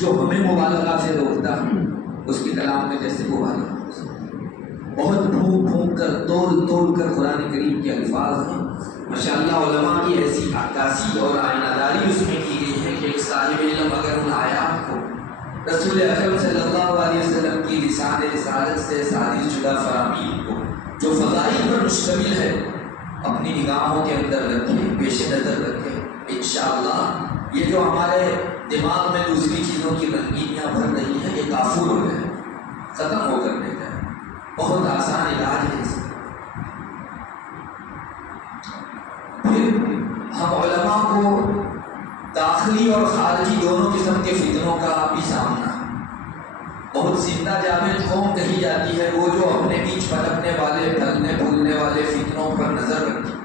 جو ہمیں مبالغہ سے روکتا ہے اس کے کلام میں جیسے مبالغہ بہت پھونک پھونک کر توڑ توڑ کر قرآن کریم کے الفاظ ہیں. ماشاءاللہ علماء کی ایسی عکاسی اور آئینہ داری اس میں کی گئی ہے کہ ایک صاحب علم اگر ان آیات کو رسول اکرم صلی اللہ علیہ وسلم کی لسان رسالت سے صادر شدہ فرامین کو جو فضائل پر مشتمل ہے اپنی نگاہوں کے اندر رکھے، پیش نظر رکھے، انشاءاللہ یہ جو ہمارے دماغ میں دوسری چیزوں کی رنگینیاں بھر رہی ہیں یہ کافور ہو جائے، ختم ہو کر لے جائے. بہت آسان علاج ہے اس کا. پھر ہم علماء کو داخلی اور خارجی دونوں قسم کے فتنوں کا بھی سامنا ہے. بہت زندہ جامد قوم کہی جاتی ہے وہ جو اپنے بیچ پنپنے والے پھلنے پھولنے والے فتنوں پر نظر رکھے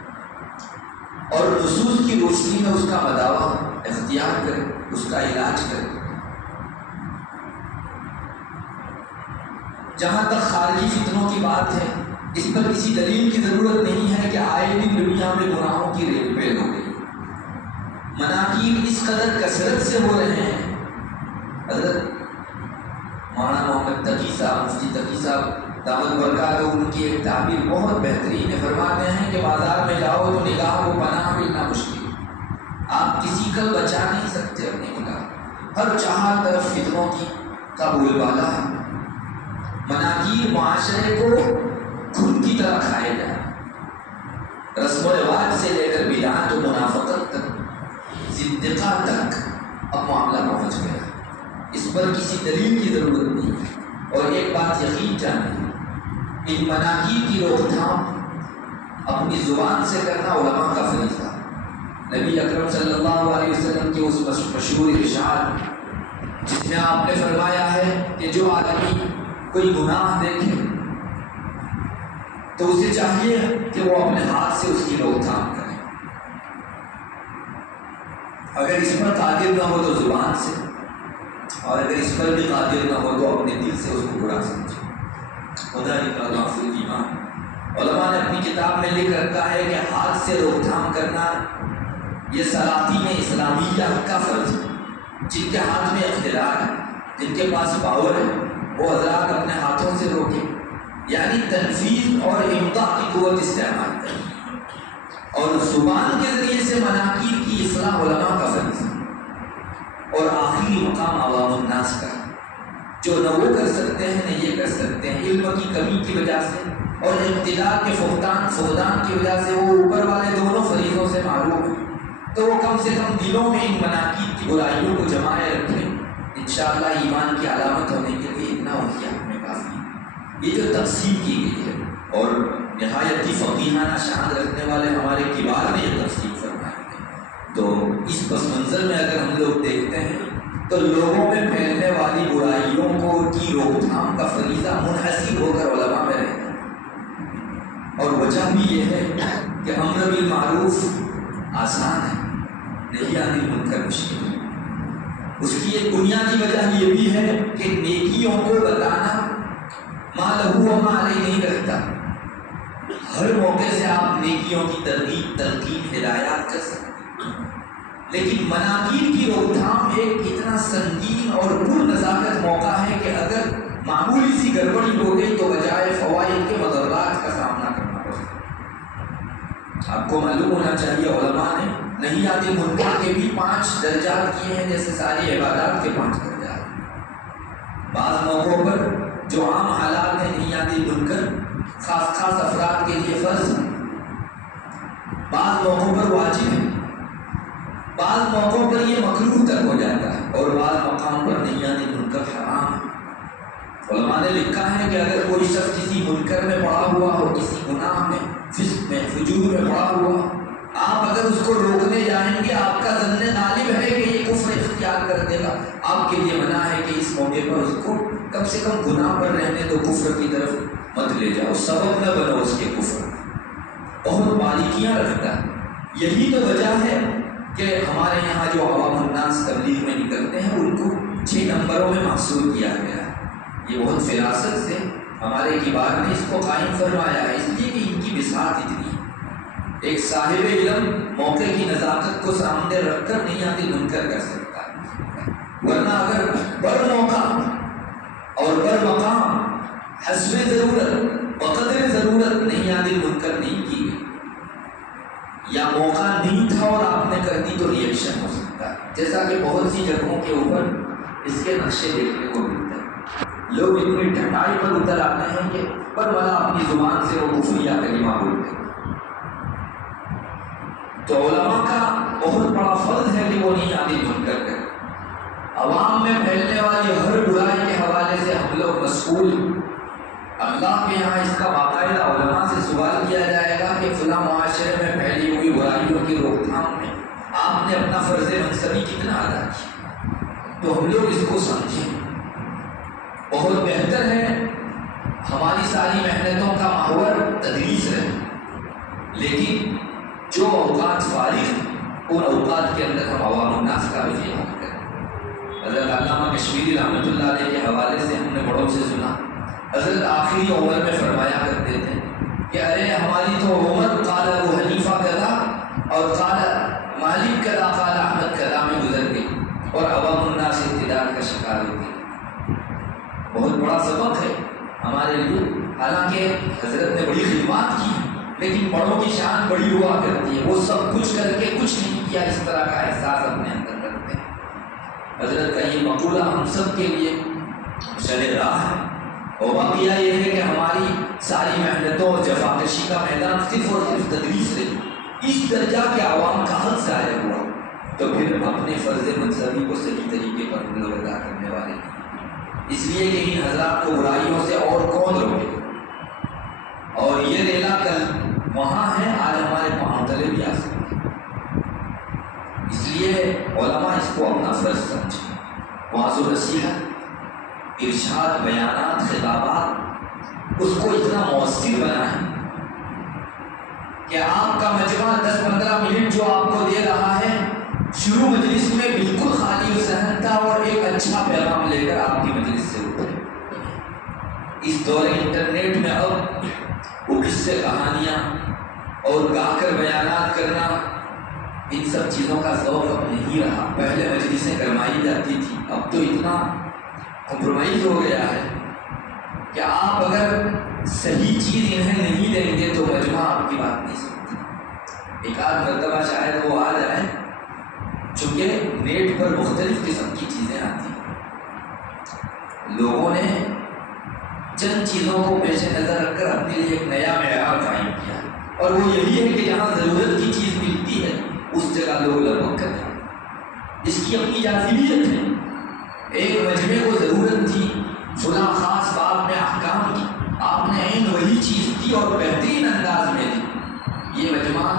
اور نصوص کی روشنی میں اس کا مداوع اختیار کرے، اس کا علاج کرے. جہاں تک خارجی فتنوں کی بات ہے اس پر کسی دلیل کی ضرورت نہیں ہے کہ آئے دن دنیا میں گناہوں کی ریل پیل ہو گئی، مناکیر اس قدر کثرت سے ہو رہے ہیں. حضرت مولانا محمد تقی صاحب، مفتی تقی صاحب دامت برکاتہ ان کی ایک تعبیر بہت بہترین ہے. فرماتے ہیں کہ بازار میں جاؤ تو نگاہ کو پناہ ملنا مشکل، آپ کسی کا بچا نہیں سکتے اپنی نگاہ، ہر چار طرف فتنوں کا بول بالا ہے. مناکیر معاشرے کو خون کی طرح کھائے جائے، رسم و رواج سے لے کر بدعت و منافقت تک، زندقہ تک اب معاملہ پہنچ گیا. اس پر کسی دلیل کی ضرورت نہیں ہے. اور ایک بات یقین جانیں، ان مناکیر کی روک تھام اپنی زبان سے کرنا علماء کا فریضہ. نبی اکرم صلی اللہ علیہ وسلم کے اس مشہور ارشاد جس میں آپ نے فرمایا ہے کہ جو آدمی کوئی گناہ دیکھے تو اسے چاہیے کہ وہ اپنے ہاتھ سے اس کی روک تھام کرے، اگر اس پر قادر نہ ہو تو زبان سے، اور اگر اس پر بھی قادر نہ ہو تو اپنے دل سے اس کو برا سمجھے. وذالک اضعف الایمان. علماء نے اپنی کتاب میں لکھ رکھا ہے کہ ہاتھ سے روک تھام کرنا یہ سلاطین اسلامیہ کا فرض ہے. جن کے ہاتھ میں اختیار ہے، جن کے پاس پاور ہے، وہ حضرات اپنے ہاتھوں سے روکیں، یعنی تنفیذ اور امضاء کی قوت استعمال کریں. اور زبان کے ذریعے سے مناکیر کی اصلاح علماء کا فرض ہے. اور آخری مقام عوام الناس کا، جو نہ وہ کر سکتے ہیں نہ یہ کر سکتے ہیں، علم کی کمی کی وجہ سے اور اقتدار کے فقدان کی وجہ سے وہ اوپر والے دونوں فریضوں سے معروف ہیں. تو وہ کم سے کم دلوں میں ان مناکیر کی برائیوں کو جمائے رکھیں. انشاءاللہ ایمان کی علامت ہونے کے لیے اتنا ان کی حق میں کافی. یہ جو تقسیم کی گئی ہے اور نہایت ہی فقیہانہ شان رکھنے والے ہمارے کبار نے یہ تقسیم فرمائی ہے، تو اس پس منظر میں اگر ہم لوگ دیکھتے ہیں تو لوگوں میں پھیلنے والی برائیوں کو کی روک تھام کا فریضہ منحصر ہو کر علماء میں رہتا ہے. اور وجہ بھی یہ ہے کہ امر بالمعروف آسان ہے، نہیں عن المنکر مشکل ہے. اس کی ایک بنیادی وجہ یہ بھی ہے کہ نیکیوں کو بتانا ما لہو و ما علیہ نہیں رکھتا. ہر موقع سے آپ نیکیوں کی ترغیب، تلقین، ہدایات کر سکتے ہیں، لیکن مناکیر کی روک تھام ایک اتنا سنگین اور پر نزاکت موقع ہے کہ اگر معمولی سی گڑبڑی ہو گئی تو بجائے فوائد کے مضرات کا سامنا کرنا پڑتا ہے. آپ کو معلوم ہونا چاہیے علماء نے نہیں آتی منکر کے بھی 5 درجات کیے ہیں، جیسے ساری عبادات کے 5 درجات. بعض موقعوں پر جو عام حالات ہیں نہیں آتی منکر خاص افراد کے لیے فرض ہے، بعض موقعوں پر واجب ہے، بعض موقعوں پر یہ مکروہ تک ہو جاتا ہے، اور بعض مقام پر نہیں آتی منکر حرام ہے. علماء نے لکھا ہے کہ اگر کوئی شخص کسی منکر میں پڑا ہوا ہو، کسی گناہ میں، فسق میں، فجور میں پڑا ہوا، آپ اگر اس کو روکنے جائیں گے آپ کا ظن غالب ہے کہ یہ کفر اختیار کر دے گا. آپ کے لیے منع ہے کہ اس موقع پر اس کو کم سے کم گناہ پر رہنے دو، کفر کی طرف مت لے جاؤ، سبب نہ بنو اس کے کفر. بہت باریکیاں رکھتا ہے. یہی تو وجہ ہے کہ ہمارے یہاں جو عوام الناس تبلیغ میں نکلتے ہیں ان کو 6 نمبروں میں محصور کیا گیا ہے. یہ بہت فراست سے ہمارے کبار نے اس کو قائم فرمایا ہے، اس لیے کہ ان کی بساط اتنی ہے. ایک صاحب علم موقع کی نزاکت کو سامنے رکھ کر نہیں آتی منکر کر سکتا، ورنہ اگر بر موقع اور بر مقام حسب ضرورت بقدر ضرورت نہی منکر نہیں کی گئی، یا موقع نہیں تھا اور آپ نے کر دی تو ریئیکشن ہو سکتا ہے، جیسا کہ بہت سی جگہوں کے اوپر اس کے نقشے دیکھنے کو ملتے ہیں۔ لوگ اتنی ڈھٹائی پر اتر آتے ہیں کہ پر والا اپنی زبان سے وہ کفر یا کلمہ بولتے ہیں۔ تو علماء کا بہت بڑا فرض ہے کہ وہ نہیں آتی منکر کریں۔ عوام میں پھیلنے والی ہر برائی کے حوالے سے ہم لوگ مسئول ہیں۔ اللہ کے یہاں اس کا باقاعدہ علماء سے سوال کیا جائے گا کہ فلاں معاشرے میں پھیلی ہوئی برائیوں کی روک تھام میں آپ نے اپنا فرض منصبی کتنا ادا کیا، تو ہم لوگ اس کو سمجھیں۔ بہت بہتر ہے ہماری ساری محنتوں کا محور تدریس رہے، لیکن جو اوقات فارغ ہیں ان اوقات کے اندر ہم عوام الناس کا بھی خیال کریں۔ حضرت علامہ کشمیری رحمۃ اللہ علیہ کے حوالے سے ہم نے بڑوں سے سنا، حضرت آخری عمر میں فرمایا کرتے تھے کہ ارے ہماری تو عمر قال ابو حنیفہ کذا اور قال مالک کذا قال احمد کذا میں گزر گئی اور عوام الناس ارتداد کا شکار ہوتی۔ بہت بڑا سبق ہے ہمارے لیے، حالانکہ حضرت نے بڑی خدمات کی لیکن بڑوں کی شان بڑی ہوا کرتی ہے، وہ سب کچھ کر کے کچھ نہیں کیا، اس طرح کا احساس اپنے اندر رکھتے ہیں۔ حضرت کا یہ مقولہ ہم سب کے لیے مشعل راہ ہے، اور واقعہ یہ ہے کہ ہماری ساری محنتوں اور جفاکشی کا میدان صرف اور صرف تدریس رہی، اس درجہ کے عوام کا حق ظاہر ہوا تو پھر اپنے فرض منصبی کو صحیح طریقے پر ہم لوگ ادا کرنے والے ہیں۔ اس لیے کہ ان حضرات کو برائیوں سے اور کون روکے، اور یہ ریلا کل وہاں ہے، آج ہمارے پاؤں تلے بھی آ سکتے ہیں۔ اس لیے علماء اس کو اپنا فرض سمجھیں، وعظ و نصیحت، ارشاد، بیانات، خطابات اس کو اتنا مؤثر بنائیں کہ آپ کا مجمع 10-15 منٹ جو آپ کو دے رہا ہے شروع مجلس میں بالکل خالی ذہن تھا اور ایک اچھا پیغام لے کر آپ کی مجلس سے اٹھے۔ اس دور انٹرنیٹ میں اب وہ قصے، کہانیاں اور گا کر بیانات کرنا، ان سب چیزوں کا ذوق اب نہیں رہا۔ پہلے مجلسیں کروائی جاتی تھی، اب تو اتنا کمپرومائز ہو گیا ہے کہ آپ اگر صحیح چیز انہیں نہیں دیں گے تو مجمع آپ کی بات نہیں سنتی۔ ایک آدھ مرتبہ شاید وہ آ جائے، چونکہ نیٹ پر مختلف قسم کی چیزیں آتی ہیں، لوگوں نے چند چیزوں کو پیش نظر رکھ کر اپنے لیے ایک نیا معیار قائم کیا، اور وہ یہی ہے کہ جہاں ضرورت کی چیز ملتی ہے اس جگہ لوگ لبک کر جائیں۔ اس کی اپنی جاذبیت ہے۔ ایک مجمع کو ضرورت تھی فلاں خاص باب میں احکام کی، آپ نے عین وہی چیز دی اور بہترین انداز میں دی، یہ مجمع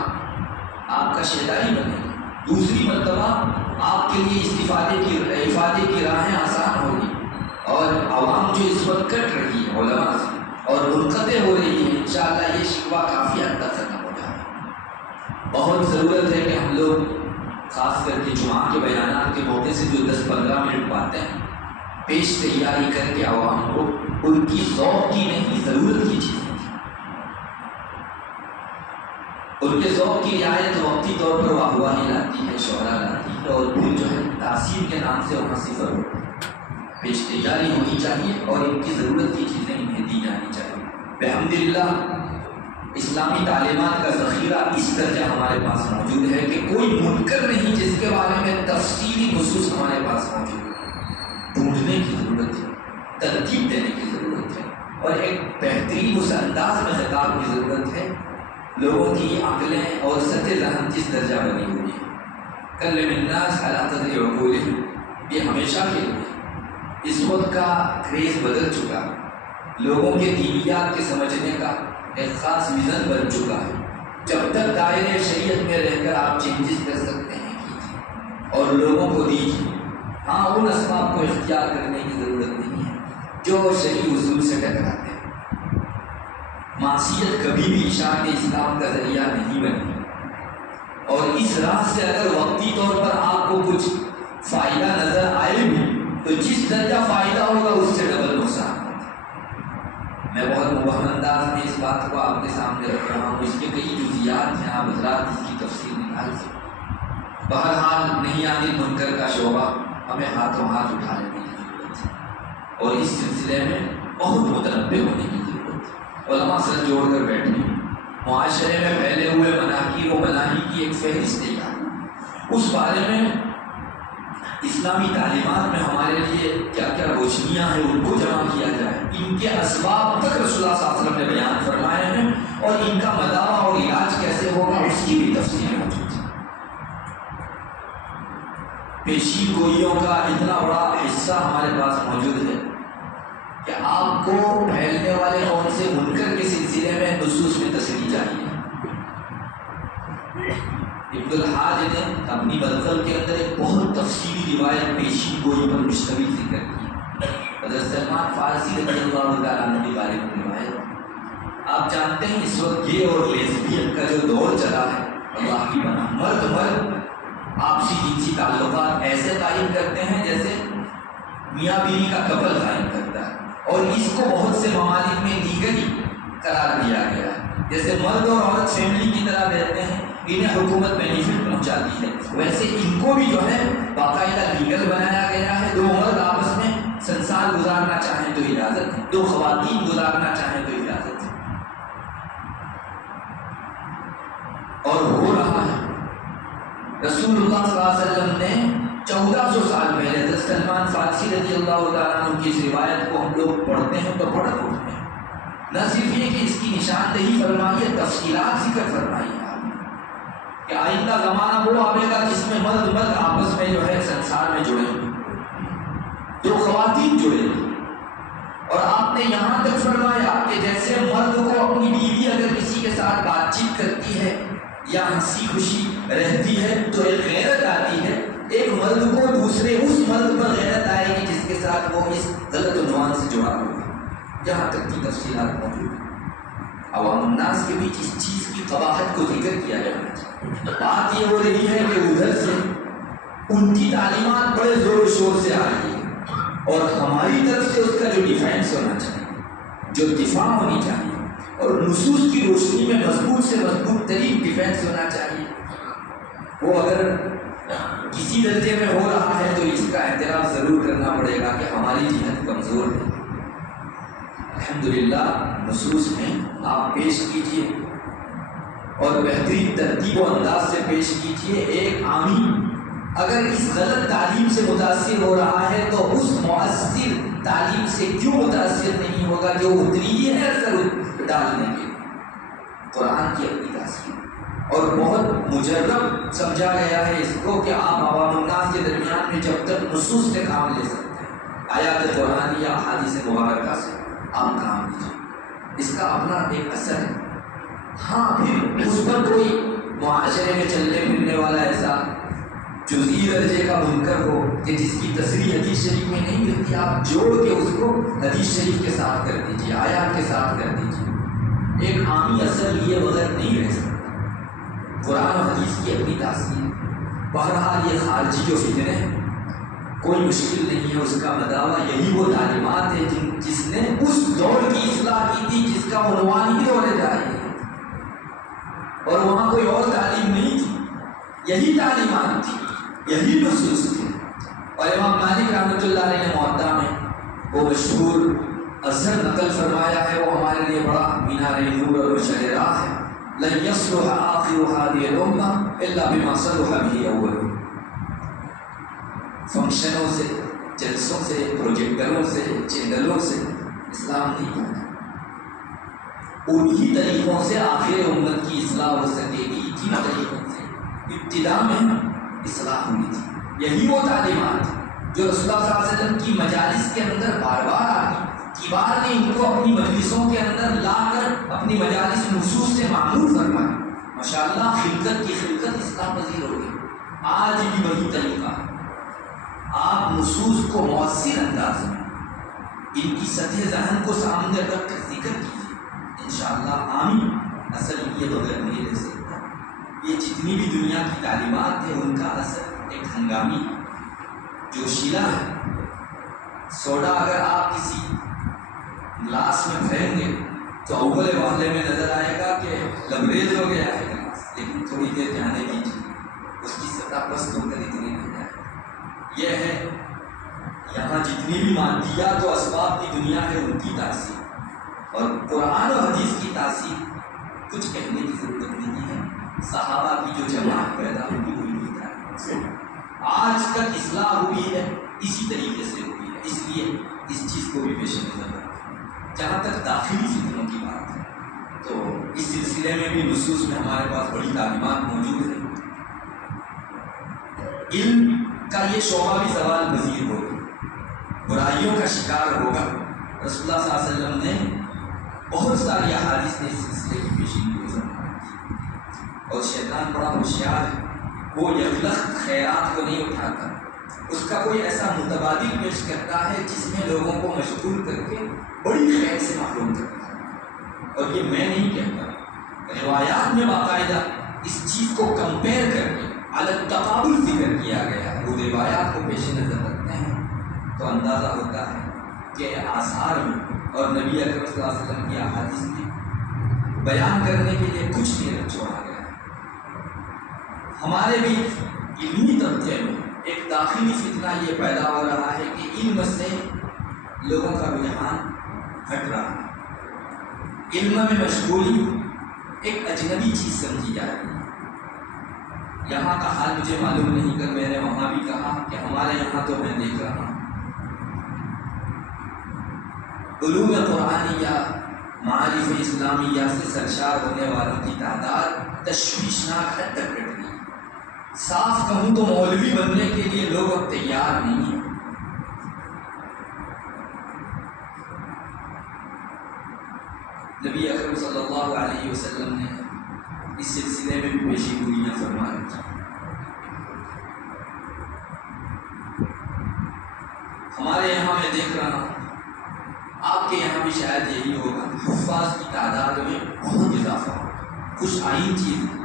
آپ کا شیدائی بنے گا۔ دوسری مرتبہ آپ کے لیے افادے کی راہیں آسان ہوگی، اور عوام جو اس وقت کٹ رہی ہے علماء سے اور منقطع ہو رہی ہے، انشاءاللہ یہ شکوہ کافی حد تک ختم ہو جائے گا۔ بہت ضرورت ہے کہ ہم لوگ خاص کر کے جمعہ کے بیانات کے موقع سے جو 10-15 منٹ پاتے ہیں، پیش تیاری کر کے عوام کو ان کی ذوق کی نہیں ضرورت کی چیزیں، ان کے ذوق کی رعایت وقتی طور پر واہواہی لاتی ہے، شہرہ لاتی ہے، اور پھر جو ہے تاثیر کے نام سے وہاں صفر ہوتا ہے۔ پیش تیاری ہونی چاہیے اور ان کی ضرورت کی چیزیں انہیں دی جانی چاہیے۔ بحمدللہ اسلامی تعلیمات کا ذخیرہ اس درجہ ہمارے پاس موجود ہے کہ کوئی منکر نہیں جس کے بارے میں تفصیلی نصوص ہمارے پاس موجود ہے۔ ڈھونڈنے کی ضرورت ہے، ترتیب دینے کی ضرورت ہے، اور ایک بہترین اس انداز میں خطاب کی ضرورت ہے۔ لوگوں کی عقلیں اور سطح ذہن جس درجہ بنی ہوئی ہے، کلم الناس علی قدر عقولہم، یہ ہمیشہ کے لیے۔ اس وقت کا کریز بدل چکا ہے، لوگوں کے دینیات کے سمجھنے کا ایک خاص ویژن بن چکا ہے۔ جب تک دائرے شریعت میں رہ کر آپ چینجز کر سکتے ہیں کیجیے اور لوگوں کو دیجیے۔ ہاں، ان اسباب کو اختیار کرنے کی ضرورت نہیں ہے جو شرعی اصول سے ٹکراتے ہیں۔ معصیت کبھی بھی اشاعت اسلام کا ذریعہ نہیں بنی، اور اس راہ سے اگر وقتی طور پر آپ کو کچھ فائدہ نظر آئے بھی تو جس درجہ فائدہ ہوگا اس سے ڈبل نقصان ہوگا۔ میں بہت مبہم انداز میں اس بات کو آپ کے سامنے رکھ رہا ہوں، اس کے کئی جزیات ہیں، آپ حضرات اس کی تفصیل نکال سکتے۔ بہرحال نہیں آنے منکر کا شعبہ ہمیں ہاتھوں ہاتھ اٹھانے کی ضرورت اور اس سلسلے میں بہت متنبع ہونے کی ضرورت ہے۔ علماء سر جوڑ کر بیٹھے ہیں، معاشرے میں پھیلے ہوئے مناہی و مناہی کی ایک فہرست تیار، اس بارے میں اسلامی تعلیمات میں ہمارے لیے کیا کیا روشنیاں ہیں ان کو جمع کیا جائے، ان کے اسباب تک رسول اللہ صلی اللہ علیہ وسلم نے بیان فرمائے ہیں، اور ان کا مداوع اور علاج کیسے ہوگا اس کی بھی تفصیل موجود ہے۔ پیشین گوئیوں کا اتنا بڑا حصہ ہمارے پاس موجود ہے کہ آپ کو پھیلنے والے کون سے منکر کے سلسلے میں نصوص میں تصریح چاہیے۔ ابن الحاج نے اپنی مدخل کے اندر ایک بہت تفصیلی روایت پیشین گوئی پر مشتمل ذکر کی، حضرت سلمان فارسی رضی اللہ تعالیٰ عنہ کے بارے میں روایت۔ آپ جانتے ہیں اس وقت گے اور لیزبین کا جو دور چلا ہے، اللہ کی پناہ، مرد آپسی جنسی تعلقات ایسے قائم کرتے ہیں جیسے میاں بیوی کا کپل قائم کرتا ہے، اور اس کو بہت سے ممالک میں لیگلی قرار دیا گیا ہے۔ جیسے مرد اور عورت فیملی کی طرح رہتے ہیں، انہیں حکومت بینیفٹ پہنچاتی ہے، ویسے ان کو بھی جو ہے باقاعدہ لیگل بنایا گیا ہے۔ دو مرد آپس میں سنسار گزارنا چاہیں تو اجازت ہے، دو خواتین گزارنا چاہیں تو اجازت ہے، اور ہو رہا ہے۔ رسول اللہ صلی اللہ علیہ وسلم نے 1400 سال پہلے حضرت سلمان فارسی رضی اللہ تعالیٰ عنہ کی اس روایت کو ہم لوگ پڑھتے ہیں تو پڑھ اٹھتے ہیں۔ نہ صرف یہ کہ اس کی نشاندہی فرمائی ہے، تفصیلات ذکر فرمائی ہے کہ آئندہ زمانہ وہ آئے گا جس میں مرد آپس میں جو ہے سنسار میں جڑے ہیں، دو خواتین جڑے ہیں، اور آپ نے یہاں تک فرمایا کہ جیسے مرد کو اپنی بیوی اگر کسی کے ساتھ بات چیت کرتی ہے یا ہنسی خوشی رہتی ہے تو ایک غیرت آتی ہے، ایک مرد کو دوسرے اس مرد پر غیرت آئے گی جس کے ساتھ وہ اس غلط عنوان سے جڑا ہوا ہے۔ یہاں تک کی تفصیلات موجود ہیں۔ عوام الناس کے بیچ اس چیز کی قباحت کو ذکر کیا جانا چاہیے۔ بات یہ ہو رہی ہے کہ ادھر سے ان کی تعلیمات بڑے زور و شور سے آ رہی ہے، اور ہماری طرف سے اس کا جو ڈیفینس ہونا چاہیے، جو دفاع ہونی چاہیے، اور نصوص کی روشنی میں مضبوط سے مضبوط ترین ڈیفینس ہونا چاہیے، وہ اگر کسی درجے میں ہو رہا ہے تو اس کا اعتراف ضرور کرنا پڑے گا کہ ہماری جہت کمزور ہے۔ الحمدللہ نصوص میں آپ پیش کیجئے اور بہترین ترتیب و انداز سے پیش کیجئے۔ ایک عامی اگر اس غلط تعلیم سے متاثر ہو رہا ہے تو اس مؤثر تعلیم سے کیوں متاثر نہیں ہوگا جو اتنی ہی ہے اثر ڈالنے کے قرآن کی اپنی تاثیر، اور بہت مجرب سمجھا گیا ہے اس کو کہ آپ عوام الناس کے درمیان میں جب تک نصوص سے کام لے سکتے ہیں، آیات قرآن یا احادیث مبارکہ سے آپ کام لیجیے، اس کا اپنا ایک اثر ہے۔ ہاں پھر اس پر کوئی معاشرے میں چلنے پھرنے والا ایسا جزئی درجے کا منکر ہو کہ جس کی تصریح حدیث شریف میں نہیں ملتی، آپ جوڑ کے اس کو حدیث شریف کے ساتھ کر دیجیے، آیات کے ساتھ کر دیجیے۔ ایک عامی اثر لیے بغیر نہیں رہ سکتا۔ قرآن و حدیث کی اپنی تاثیر، بہرحال یہ خارجی جو فتنے ہیں کوئی مشکل نہیں ہے، اس کا مداوع یہی وہ تعلیمات ہے جس نے اس دور کی اصلاح کی تھی جس کا عنوان ہی دور جاہلیت ہے، اور وہاں کوئی اور تعلیم نہیں تھی، یہی تعلیمات تھی، یہی نصوص تھے۔ اور امام مالک رحمۃ اللہ علیہ نے موطا میں وہ مشہور اثر نقل فرمایا ہے، وہ ہمارے لیے بڑا مینار نور اور مشعل راہ ہے، لن يصلح آخر هذه الأمة إلا بما صلح به أولها۔ فنکشنوں سے، جلسوں سے، پروجیکٹروں سے، چینلوں سے اسلام نہیں بنا، انہی طریقوں سے آخر امت کی اصلاح ہو سکے گی، جن طریقوں سے ابتدا میں اصلاح ہوئی تھی۔ یہی وہ تعلیمات جو رسول اللہ صلی اللہ علیہ وسلم کی مجالس کے اندر بار بار آئی، کبار نے ان کو اپنی مجلسوں کے اندر لا کر اپنی مجالس نصوص سے معمول فرمایا۔ ماشاءاللہ خلقت کی خلقت اصلاح پذیر ہو گئی۔ آج بھی وہی طریقہ ہے، آپ نصوص کو مؤثر انداز میں ان کی سطح ذہن کو سامنے رکھ کر ذکر کیجیے، انشاءاللہ عامی اثر یہ بغیر نہیں رہ سکتا۔ یہ جتنی بھی دنیا کی تعلیمات ہیں ان کا اثر ایک ہنگامی جوشیلا ہے۔ سوڈا اگر آپ کسی گلاس میں بھریں گے تو اول واحلے میں نظر آئے گا کہ لبریز ہو گیا ہے گلاس، لیکن تھوڑی دیر جانے دیجیے اس کی سطح پست ہو کر اتنی نہیں جائے۔ یہاں جتنی بھی مادیات و اسباب کی دنیا ہے ان کی تاثیر اور قرآن و حدیث کی تاثیر کچھ کہنے کی ضرورت نہیں ہے. صحابہ کی جو جماعت پیدا ہوئی تھی آج تک اصلاح ہوئی ہے اسی طریقے سے ہوئی ہے. اس لیے اس چیز کو بھی پیش نظر رکھیں. جہاں تک داخلی فتنوں کی بات ہے تو اس سلسلے میں بھی نصوص میں ہمارے پاس بڑی تعلیمات موجود ہیں. علم کا یہ شعبہ بھی زوال پذیر ہوگا، برائیوں کا شکار ہوگا. رسول اللہ صلی اللہ علیہ وسلم نے بہت ساری احادیث نے اس سلسلے کی پیشین گزر اور شیطان بڑا ہوشیار ہے. وہ یغلق خیرات کو نہیں اٹھاتا، اس کا کوئی ایسا متبادل پیش کرتا ہے جس میں لوگوں کو مشغول کر کے بڑی خیر سے محروم کرتا ہے. اور یہ میں نہیں کہتا، روایات میں باقاعدہ اس چیز کو کمپیئر کر کے الگ تقابل ذکر کیا گیا ہے. وہ روایات کو پیش نظر رکھتے ہیں تو اندازہ ہوتا ہے کہ آثار میں اور نبی اکرم صلی اللہ علیہ وسلم کی احادیث میں بیان کرنے کے لیے کچھ نہیں چھوڑا گیا. ہمارے بھی علمی طبقے میں ایک داخلی فتنہ یہ پیدا ہو رہا ہے کہ علم سے لوگوں کا رجحان ہٹ رہا ہے. علم میں مشغولی ایک اجنبی چیز سمجھی جا رہی ہے. یہاں کا حال مجھے معلوم نہیں کر میں نے وہاں بھی کہا کہ ہمارے یہاں تو میں دیکھ رہا ہوں علوم قرآنیہ معارف اسلامیہ سے سرشار ہونے والوں کی تعداد تشویشناک حد تک گھٹ گئی. صاف کہوں تو مولوی بننے کے لیے لوگ اب تیار نہیں ہیں. نبی اکرم صلی اللہ علیہ وسلم نے اس سلسلے میں بھی پیشی گوئیاں فرما رکھی. ہمارے یہاں میں دیکھ رہا ہوں، آپ کے یہاں بھی شاید یہی ہوگا، حفاظ کی تعداد میں بہت اضافہ ہو. خوش آئین چیز ہے.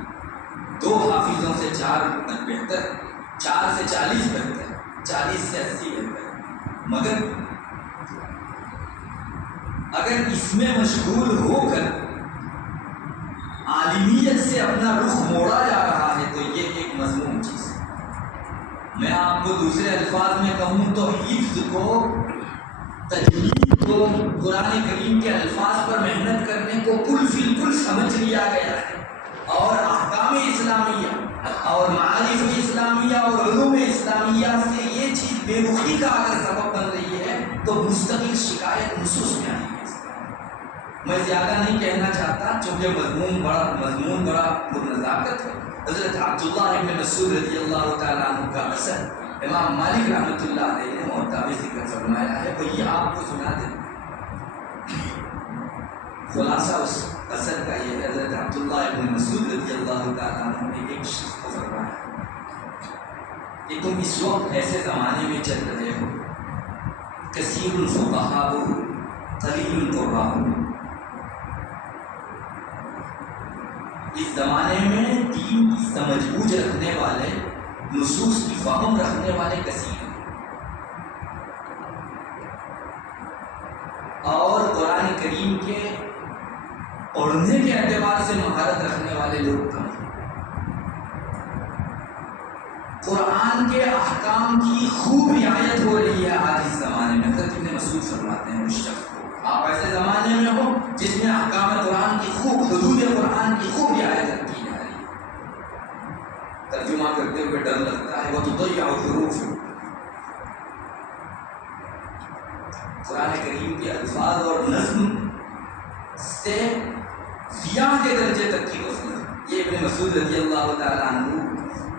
2 حافظوں سے 4 بہتر، 4 سے 40 بہتر، 40 سے 80 بہتر. مگر اگر اس میں مشغول ہو کر عالمیت سے اپنا رخ موڑا جا رہا ہے تو یہ ایک مذموم چیز ہے. میں آپ کو دوسرے الفاظ میں کہوں تو حفظ کو، تجوید کو، قرآن کریم کے الفاظ پر محنت کرنے کو کل فی الکل سمجھ لیا گیا ہے. اور احکام اسلامیہ اور معارف اسلامیہ اور علوم اسلامیہ سے یہ چیز بے رخی کا اگر سبب بن رہی ہے تو مستقل شکایت نصوص میں آئی ہے. میں زیادہ نہیں کہنا چاہتا چونکہ مضمون بڑا پرنزاکت ہے. حضرت عبداللہ ابن مسعود رضی اللہ تعالیٰ عنہ کا اثر امام مالک رحمۃ اللہ علیہ نے موطا میں ذکر فرمایا ہے. وہ یہ آپ کو سنا دیں. خلاصہ اس اثر کا یہ حضرت عبداللہ ابن مسعود رضی اللہ تعالیٰ عنہ نے ایک شخص کو فرمایا کہ تم اس وقت ایسے زمانے میں چل رہے ہو، کثیر الفقہاء قلیل القراء. اس زمانے میں دین کی سمجھ بوجھ رکھنے والے، نصوص کی فہم رکھنے والے کثیر ہیں اور قرآن کریم کے پڑھنے کے اعتبار سے مہارت رکھنے والے لوگ کم ہیں. قرآن کے احکام کی خوب رعایت ہو رہی ہے آج اس زمانے میں. حضرت ابن مسعود فرماتے ہیں اس شخص کو، آپ ایسے زمانے میں ہو جس میں احکام قرآن کی خوب، حدود قرآن کی خوب رعایت کی جا رہی ہے. ترجمہ کرتے ہوئے ڈر لگتا ہے. وہ تو حروف قرآن کریم کے الفاظ اور نظم سے ضیاء کے درجے تک کی وصول. یہ ابن مسعود رضی اللہ تعالیٰ عنہ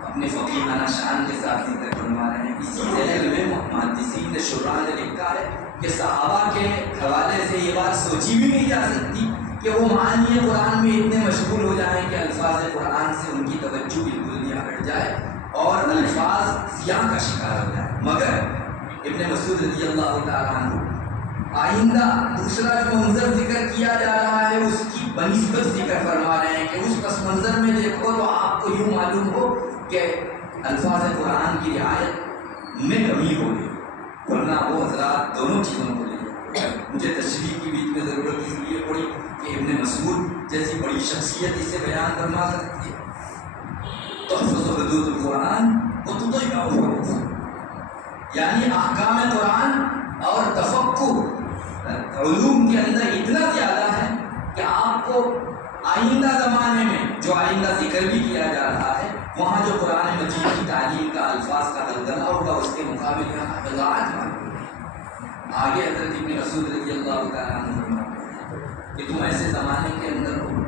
اپنے فقیہانہ شان کے ساتھ ذکر فرما رہے ہیں. اسی ذیل میں محدثین شراح نے لکھا ہے کہ صحابہ کے حوالے سے یہ بات سوچی بھی نہیں جا سکتی کہ وہ معانی قرآن میں اتنے مشغول ہو جائیں کہ الفاظ قرآن سے ان کی توجہ بالکل یا ہٹ جائے اور الفاظ ضیاء کا شکار ہو جائے. مگر ابن مسعود رضی اللہ تعالیٰ عنہ آئندہ دوسرا جو منظر ذکر کیا جا رہا ہے اس کی بنسبت ذکر فرما رہے ہیں کہ اس پس منظر میں دیکھو تو آپ کو یوں معلوم ہو کہ الفاظ قرآن کی رعایت میں کمی ہو گئی، ورنہ وہ حضرات دونوں چیزوں کو لے. مجھے تشریح کی بیچ میں ضرورت اس لیے پڑی کہ ابن مسعود جیسی بڑی شخصیت اسے بیان فرما سکتی ہے. تحفظ حدود القرآن و تضيع حروف. یعنی احکام قرآن اور تفکر علوم کے اندر اتنا زیادہ ہے کہ آپ کو آئندہ زمانے میں جو آئندہ ذکر بھی کیا جا رہا ہے وہاں جو قرآن مجید کی تعلیم کا الفاظ کا دلدلہ ہوگا اس کے مقابلے میں حفظات معلوم ہے۔ آگے حضرت ابن مسعود رضی اللہ تعالیٰ عنہ فرماتے ہیں کہ تم ایسے زمانے کے اندر ہو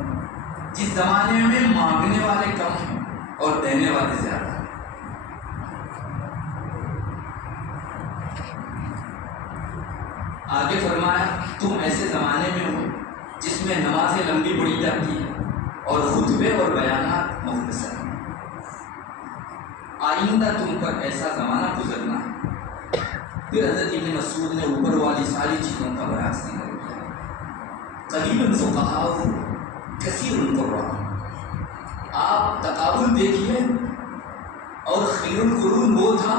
جس زمانے میں مانگنے والے کم ہیں اور دینے والے زیادہ ہیں۔ آگے فرمایا تم ایسے زمانے میں ہو جس میں نمازیں لمبی پڑھی جاتی ہیں اور خطبے اور بیانات مختصر ہیں۔ آئندہ تم پر ایسا زمانہ گزرنا ہے۔ پھر حضرت ابن مسعود نے اوپر والی ساری چیزوں کا برعکس ذکر کیا۔ قلیل فقہاء کثیر القراء، آپ تقابل دیکھیے اور خیر القرون وہ تھا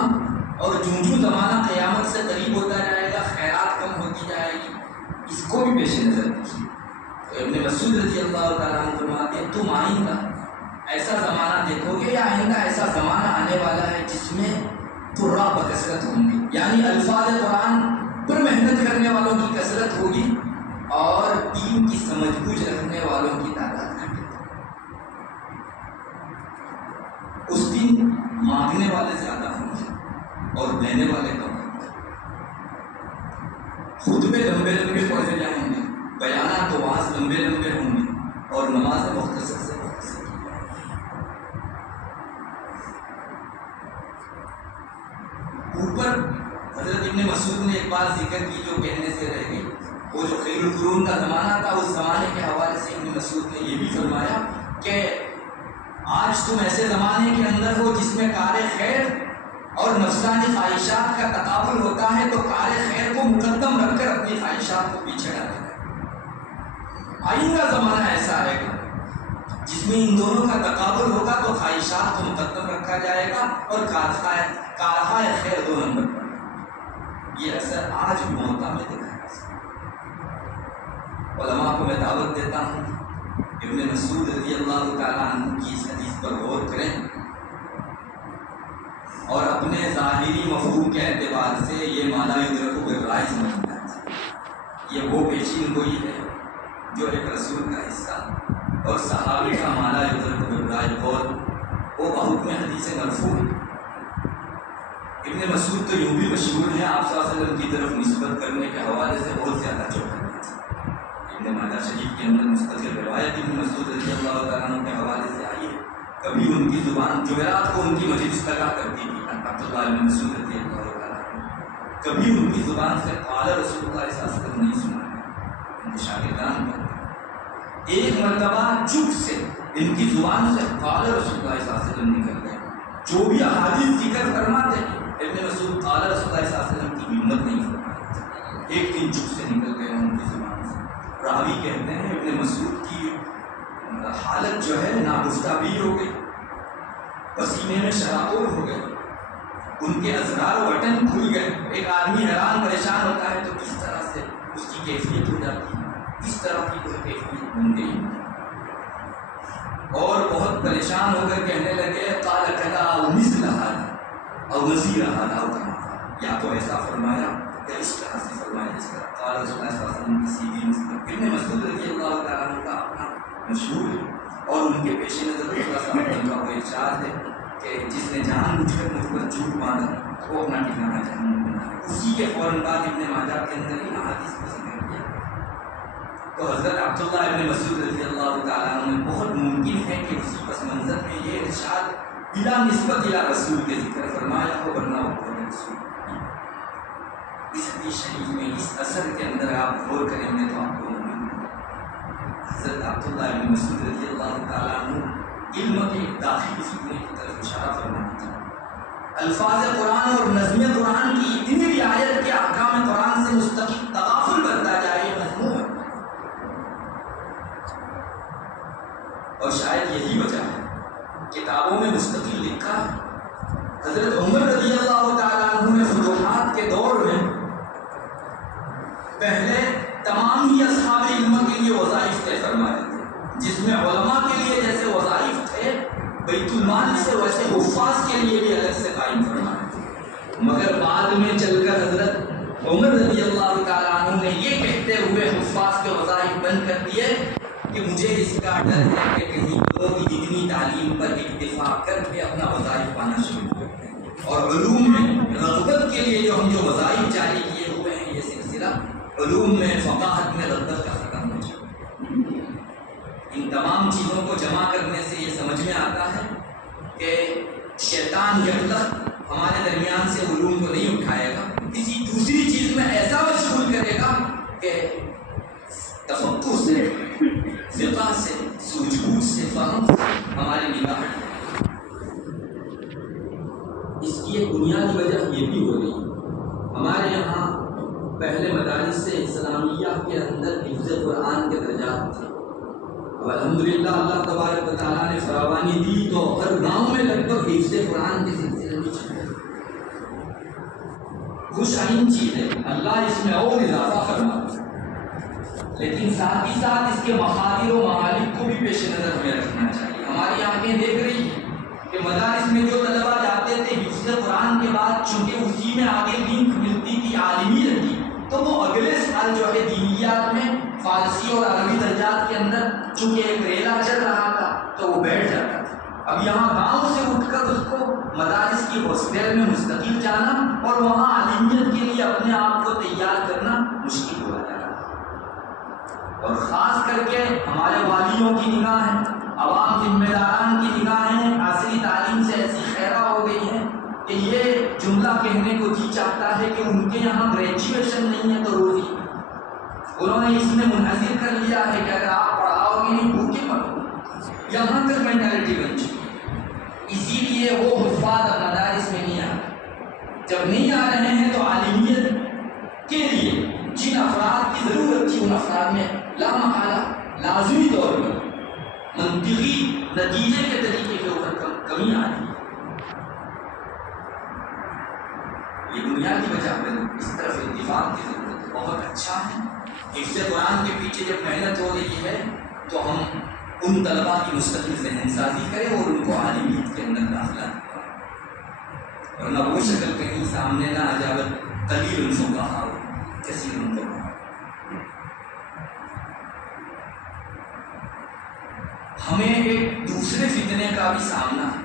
اور جو زمانہ قیامت سے قریب ہوتا جائے گا خیرات کم ہوتی جائے گی، اس کو بھی پیش نظر رکھیے۔ تو ابن مسعود رضی اللہ تعالیٰ عنہ فرماتے ہیں تم آئندہ ایسا زمانہ دیکھو گے یا آئندہ ایسا زمانہ آنے والا ہے جس میں قراء بکثرت ہوں گے، یعنی الفاظ قرآن پر محنت کرنے والوں کی کثرت ہوگی اور دین کی سمجھ بوجھ رکھنے والوں کی تعداد گھٹے گی۔ اس دن مانگنے والے زیادہ ہوں گے اور دینے والے کم ہوں گے۔ خطبے لمبے لمبے پڑھے جائیں گے، بیانات و وعظ لمبے لمبے ہوں گے اور نماز مختصر سے مختصر کی جائے گی۔ اوپر حضرت ابن مسعود نے ایک بات ذکر کی جو کہنے سے رہ گئی، وہ جو خیر القرون کا زمانہ تھا اس زمانے کے حوالے سے ابن مسعود نے یہ بھی فرمایا کہ آج تم ایسے زمانے کے اندر ہو جس میں کار خیر اور نفسانی خواہشات کا تقابل ہوتا ہے تو کار خیر کو مقدم رکھ کر اپنی خواہشات کو پیچھے ڈالے گا۔ آئندہ زمانہ ایسا آئے گا جس میں ان دونوں کا تقابل ہوگا تو خواہشات کو مقدم رکھا جائے گا اور کارخائے خیر 2 نمبر پر۔ یہ اثر آج بھی موقع میں دیکھا ہے۔ علماء کو میں دعوت دیتا ہوں ابن مسعود رضی اللہ تعالیٰ عنہ کی اس حدیث پر غور کریں اور اپنے ظاہری مفہوم کے اعتبار سے یہ مالا یدرک بالرائے سمجھنا چاہیے۔ یہ وہ پیشین گوئی ہے جو ایک رسول کا حصہ اور صحابی کا مالا یدرک بالرائے قول وہ بحکم حدیث مرفوع ہے۔ ابن مسعود تو یوں بھی مشہور ہیں آپ صلی اللہ علیہ وسلم کی طرف نسبت کرنے کے حوالے سے بہت زیادہ چوکھا ہے۔ ابن ماجہ شریف کے اندر مستقل روایت ابن مسعود رضی اللہ تعالیٰ عنہ کے حوالے سے آئی ہے۔ کبھی ان کی زبان جمعرات کو ان کی مجلس لگا کرتی تھی عبداللہ ابن مسعود رضی اللہ تعالیٰ عنہ، کبھی ان کی زبان سے قال رسول اللہ صلی اللہ علیہ وسلم نہیں سنا ہے۔ ان کے شاگردان پر ایک مرتبہ چپ سے ان کی زبان سے قال رسول اللہ صلی اللہ علیہ وسلم نکل گئے۔ جو بھی احادیث ذکر فرماتے ہیں ابن مسعود قال رسول اللہ صلی اللہ علیہ وسلم کی ہمت نہیں فرماتے، ایک دن چپ سے نکل گئے ان کی زبان سے۔ راوی کہتے ہیں ابن مسعود کی حالت جو ہے ناگفتہ بھی ہو گئی، پسینے میں شرابور ہو گئے، ان کے ازرار و وٹن کھل گئے۔ ایک آدمی حیران پریشان ہوتا ہے تو کس طرح سے اس کی کیفیت ہو جاتی ہے، اس طرح کی کوئی کیفیت بن گئی اور بہت پریشان ہو کر کہنے لگے قال کذا ومثل هذا او نذیر هذا او کما قال، یا تو ایسا فرمایا یا اس طرح سے فرمایا جس طرح قال رسول اللہ صلی اللہ علیہ وسلم کی سیدھی نسبت۔ ابن مسعود رضی اللہ تعالیٰ عنہ کا اپنا مشہور ہے اور ان کے پیش نظر دوسرا صاحب کا وہ ارشاد ہے کہ جس نے جان بوجھ کر مجھ پر جھوٹ باندھا وہ اپنا ٹھکانہ جہنم بنا۔ اسی کے فوراً بعد ابن ماجہ کے اندر ان حدیث کو ذکر کیا۔ تو حضرت عبداللہ ابن مسعود رضی اللہ تعالیٰ عنہ بہت ممکن ہے کہ اسی پس منظر میں یہ ارشاد بلا نسبت الى رسول کے ذکر فرمایا ہو، ورنہ وہ قول رسول۔ اس حدیث شریف میں اس اثر کے اندر آپ غور کریں گے تو آپ کو حضرت عبداللہ ابن مسعود رضی اللہ تعالیٰ عنہ علم کے داخلی فتنے کی طرف اشارہ فرمانا تھا۔ الفاظ قرآن اور نظم قرآن کی اتنی رعایت کے احکام قرآن سے مستقل تغافل بنتا جائے یہ مضمون ہے، اور شاید یہی وجہ ہے کتابوں میں مستقل لکھا ہے۔ حضرت عمر رضی اللہ تعالیٰ عنہ نے فتوحات کے دور میں پہلے تمام ہی اصحاب علم کے لیے وظائف طے فرمائے تھے، جس میں علماء کے لیے جیسے وظائف تھے بیت المال سے ویسے حفاظ کے لیے بھی الگ سے قائم فرمائے تھے، مگر مگر بعد میں چل کر حضرت عمر رضی اللہ تعالیٰ عنہ نے یہ کہتے ہوئے حفاظ کے وظائف بند کر دیے کہ مجھے اس کا ڈر ہے کہ کہیں لوگ جتنی تعلیم پر اکتفا کر کے اپنا وظائف پانا شروع کرتے ہیں، اور علوم میں رغبت کے لیے جو وظائف جاری کیے ہوئے ہیں، یہ سلسلہ علوم میں فقاہت میں رغبت کا ختم ہو جائے۔ ان تمام چیزوں کو جمع کرنے سے یہ سمجھ میں آتا ہے کہ شیطان یکلخت ہمارے درمیان سے علوم کو نہیں اٹھائے گا، کسی دوسری چیز میں ایسا مشغول کرے گا کہ تفکر سے، فقہ سے، سوجھ بوجھ سے، فہم سے ہماری نگاہ ہٹے۔ اس کی ایک بنیادی وجہ یہ بھی ہو رہی ہے، ہمارے یہاں پہلے مدارس سے اسلامیہ کے اندر حفظ قرآن کے درجات تھے، اب الحمدللہ اللہ تبارک و تعالیٰ نے فراوانی دی تو ہر گاؤں میں لگ بھگ حفظ قرآن کے سلسلے میں چل رہے۔ خوش آئند چیز ہے، اللہ اس میں اور اضافہ فرما، لیکن ساتھ ہی ساتھ اس کے مخاطر و ممالک کو بھی پیش نظر ہمیں رکھنا چاہیے۔ ہماری آنکھیں دیکھ رہی ہیں کہ مدارس میں جو طلبہ جاتے تھے حفظ قرآن کے بعد، چونکہ اسی میں آگے لنک ملتی تھی عالمیت کی، تو وہ اگلے سال جو ہے دینیات میں فارسی اور عربی درجات کے اندر چونکہ ایک ریلا چل رہا تھا تو وہ بیٹھ جاتا تھا۔ اب یہاں گاؤں سے اٹھ کر اس کو مدارس کی ہاسٹل میں مستقل جانا اور وہاں عالمیت کے لیے اپنے آپ کو تیار کرنا مشکل ہو جا رہا ہے، اور خاص کر کے ہمارے والیوں کی نگاہیں، عوام ذمہ داران کی نگاہیں عصری تعلیم سے ایسی خیرہ ہو گئی ہیں کہ یہ جملہ کہنے کو جی چاہتا ہے کہ ان کے یہاں گریجویشن نہیں ہے تو روزی، انہوں نے اس میں منحصر کر لیا ہے کہ اگر آپ پڑھاؤ گے نہیں بھوکے مرو، یہاں تک مینٹالٹی بن چکی ہے۔ اسی لیے وہ حفاظ مدارس میں نہیں آ رہے، جب نہیں آ رہے ہیں تو عالمیت کے لیے جن افراد کی ضرورت تھی ان افراد میں لامحالہ لازمی طور پر منطقی نتیجے کے طریقے کے اوپر کمی آ رہی ہے۔ یہ بنیادی وجہ پر اس طرف اتفاق کی ضرورت ہے۔ بہت اچھا ہے، حفظ قرآن کے پیچھے جب محنت ہو رہی ہے تو ہم ان طلباء کی مستقل ذہن سازی کریں اور ان کو عالمیت کے اندر داخلہ دیں، ورنہ وہ شکل کہیں سامنے نہ آ جائے قلیل الفقہاء کثیر الفقہاء۔ ہمیں ایک دوسرے فتنے کا بھی سامنا ہے۔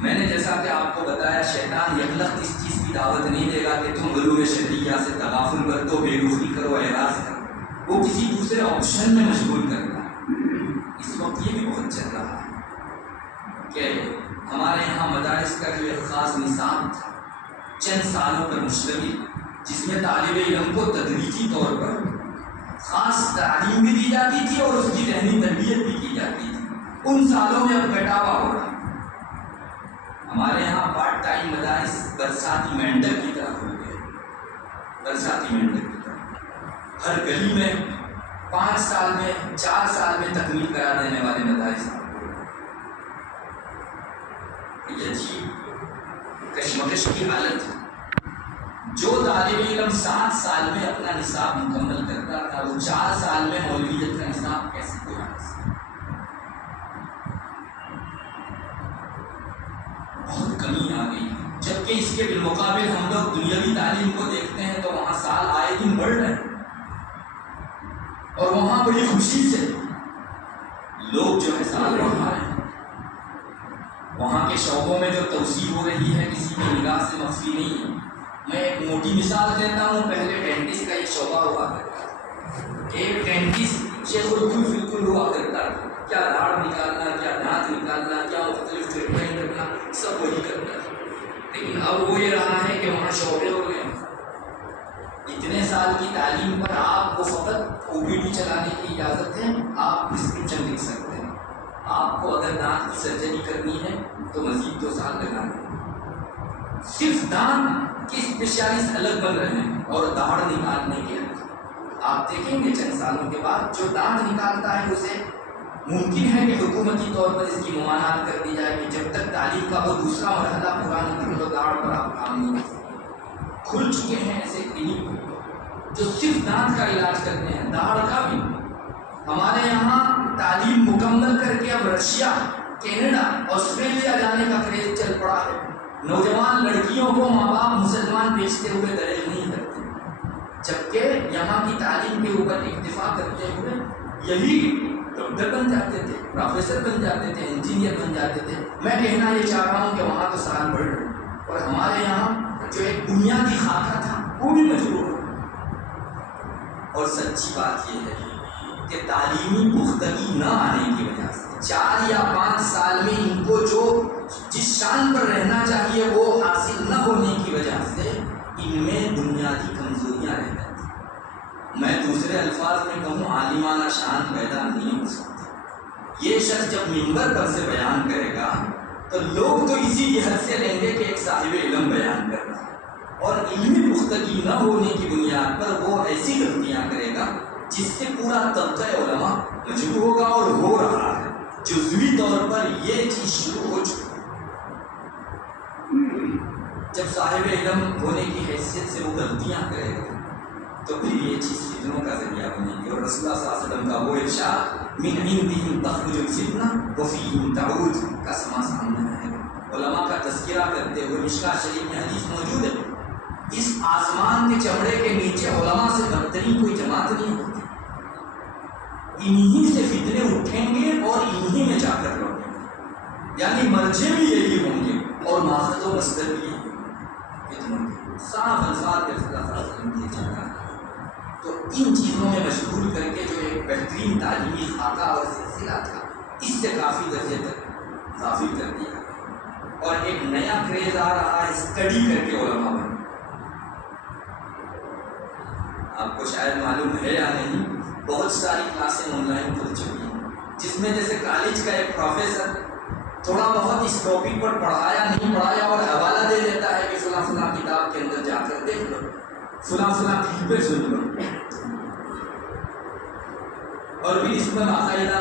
میں نے جیسا کہ آپ کو بتایا، شیطان یکلخت اس چیز کی دعوت نہیں دے گا کہ تم علوم شرعیہ سے تغافل برتو، بے رخی کرو، اعراض کرو، وہ کسی دوسرے آپشن میں مشغول کرتا ہے۔ اس وقت یہ بھی بہت چل رہا ہے کہ ہمارے یہاں مدارس کا جو ایک خاص نصاب تھا چند سالوں پر مشتمل، جس میں طالب علم کو تدریجی طور پر خاص تعلیم بھی دی جاتی تھی اور اس کی ذہنی تربیت بھی کی جاتی تھی، ان سالوں میں اب کٹاوا ہو رہا ہے۔ ہمارے یہاں پارٹ ٹائم مدارس برساتی مینڈر کی طرح ہو گئے، برساتی مینڈر کی طرح ہر گلی میں 5 سال میں 4 سال میں تکمیل کرا دینے والے مدارس۔ یہ عجیب کشمکش کی حالت ہے۔ جو طالب علم 7 سال میں اپنا نصاب مکمل کرتا تھا، وہ 4 سال میں مولویت کا نصاب کیسے پورا کر سکتا؟ بہت کمی آ گئی، جبکہ اس کے بالمقابل ہم لوگ دنیاوی تعلیم کو دیکھتے ہیں تو وہاں سال آئے دن بڑھ رہے ہیں، اور وہاں بڑی خوشی سے لوگ جو ہے سال بڑھ رہے ہیں۔ وہاں کے شعبوں میں جو توسیع ہو رہی ہے کسی کی نگاہ سے مخفی نہیں ہے۔ میں ایک موٹی مثال دیتا ہوں، پہلے ڈینٹسٹ کا ایک شعبہ ہوا کرتا تھا، ایک ڈینٹسٹ شیخ الکل بالکل ہوا کرتا تھا، کیا داڑھ نکالنا، کیا دانت نکالنا، کیا مختلف ٹریٹمنٹ کرنا، سب وہی کرتا ہے۔ لیکن اب وہ یہ رہا ہے کہ وہاں شعبے ہو گئے، اتنے سال کی تعلیم پر آپ کو فقط او پی ڈی چلانے کی اجازت ہے، آپ پرسکرپشن لکھ سکتے ہیں، آپ کو اگر دانت کی سرجری کرنی ہے تو مزید 2 سال لگانا ہے۔ صرف دانت کی اسپیشلسٹ الگ بن رہے ہیں اور داڑھ نکالنے کے آپ دیکھیں گے چند سالوں کے بعد جو دانت نکالتا ہے اسے ممکن ہے کہ حکومتی طور پر اس کی ممانعت کر دی جائے کہ جب تک تعلیم کا وہ دوسرا مرحلہ پورا نہ کرے تو داڑھ پر آپ کام نہیں کر سکتے۔ کھل چکے ہیں ایسے کلینک جو صرف دانت کا علاج کرتے ہیں، داڑھ کا بھی۔ ہمارے یہاں تعلیم مکمل کر کے اب رشیا، کینیڈا، آسٹریلیا جانے کا کریز چل پڑا ہے، نوجوان لڑکیوں کو ماں باپ مسلمان بیچتے ہوئے دلیل نہیں کرتے، جبکہ یہاں کی تعلیم کے اوپر اکتفا کرتے ہوئے یہی ڈاکٹر بن جاتے تھے، پروفیسر بن جاتے تھے، انجینئر بن جاتے تھے۔ میں کہنا یہ چاہ رہا ہوں کہ وہاں تو سال بڑھ رہے اور ہمارے یہاں جو ایک بنیادی خاکہ تھا وہ بھی مجبور ہو۔ اور سچی بات یہ ہے کہ تعلیمی پختگی نہ آنے کی وجہ سے 4 یا 5 سال میں ان کو جو جس شان پر رہنا چاہیے وہ حاصل نہ ہونے کی وجہ سے ان میں بنیادی کمزوریاں رہ جاتی۔ میں دوسرے الفاظ میں کہوں عالمانہ شان پیدا نہیں ہو سکتی۔ یہ شخص جب منبر پر سے بیان کرے گا تو لوگ تو اسی لحاظ سے لیں گے کہ ایک صاحب علم بیان کر رہا ہے، اور علمی پختگی نہ ہونے کی بنیاد پر وہ ایسی غلطیاں کرے گا جس سے پورا طبقہ علماء مجبور ہوگا، اور ہو رہا ہے۔ جزوی طور پر یہ چیز شروع ہو چکی ہے۔ جب صاحب علم ہونے کی حیثیت سے وہ غلطیاں کرے گا تو پھر یہ چیز فتنوں کا ذریعہ بنے گی، اور رسول اللہ صلی اللہ علیہ وسلم کا وہ ارشاد من عندہم تخرج الفتنہ وفیہم تعود کا سما سامنے آئے گا۔ علماء کا تذکرہ کرتے ہوئے مشکوٰۃ شریف میں حدیث موجود ہے، اس آسمان کے چمڑے کے نیچے علماء سے بدترین کوئی جماعت نہیں ہوتی، انہی سے فتنے اٹھیں گے اور انہی میں جا کر لوٹیں گے، یعنی مرجع بھی یہی ہوں گے اور ماخذ و مصدر بھی یہی فتنوں کے۔ صاف الفاظ میں صلی اللہ علیہ وسلم کی جگہ، تو ان چیزوں میں مشغول کر کے جو ایک بہترین تعلیمی خاکہ اور سلسلہ تھا اس سے کافی درجے تک غافل کر دیا، اور ایک نیا کریز آ رہا ہے اسٹڈی کر کے علماء بننا۔ آپ کو شاید معلوم ہے یا نہیں، بہت ساری کلاسیں آن لائن کھل چکی ہیں، جس میں جیسے کالج کا ایک پروفیسر تھوڑا بہت اس ٹاپک پر پڑھایا نہیں پڑھایا اور حوالہ دے دیتا ہے کہ فلاں فلاں کتاب کے اندر جا کر دیکھ لو، فلاں فلاں کلپیں سن لو، اور پھر اس میں باقاعدہ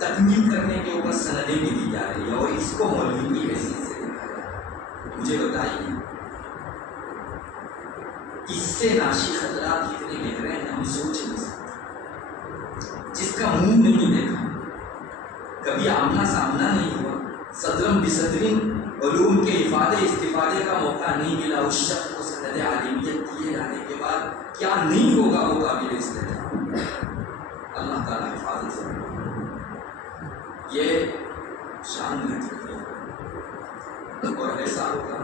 تکمیل کرنے کے اوپر سندیں بھی دی جا رہی ہے، اور اس کو مولوی کی حیثیت سے دیکھا جا رہا ہے۔ مجھے بتائیے اس سے ناشی خطرات کتنے نکل رہے ہیں، ہم سوچ نہیں سکتے۔ جس کا منہ نہیں دیکھا، کبھی آمنا سامنا نہیں ہوا، صدرم بصدرین علوم کے استفادے کا موقع نہیں ملا، اس شخص کو سند عالمیت دیے جانے کے بعد کیا نہیں ہوگا وہ قابل استدلال۔ اللہ تعالیٰ حفاظت سے یہ شان گھٹ چکی ہے، اور ایسا ہوگا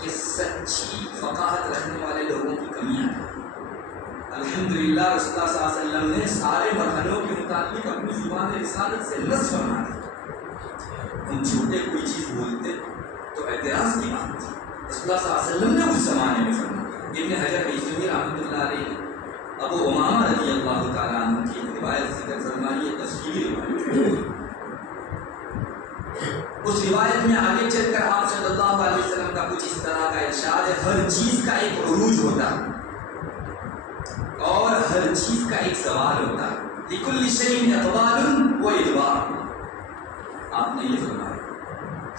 کہ سچی فقاہت رکھنے والے لوگوں کی کمیاں ہیں۔ الحمدللہ رسول اللہ صلی اللہ علیہ وسلم نے سارے مرحلوں کے متعلق اپنی زبان رسالت سے نص فرما دیا۔ ہم چھوٹے کوئی چیز بولتے تو اعتراض کی بات تھی، رسول اللہ صلی اللہ علیہ وسلم نے اس زمانے میں فرمایا۔ ابن حجر ہیثمی رحمۃ اللہ علیہ ابو امامہ رضی اللہ تعالیٰ عنہ کی روایت ذکر فرمائی، یہ تفصیلی روایت، اس روایت میں آگے چل کر آپ صلی اللہ علیہ وسلم کا کچھ اس طرح کا ارشاد ہے، ہر چیز کا ایک عروج ہوتا ہے اور ہر چیز کا ایک سوال ہوتا ہے، لکل شیء اقبال و ادبار۔ آپ نے یہ فرمایا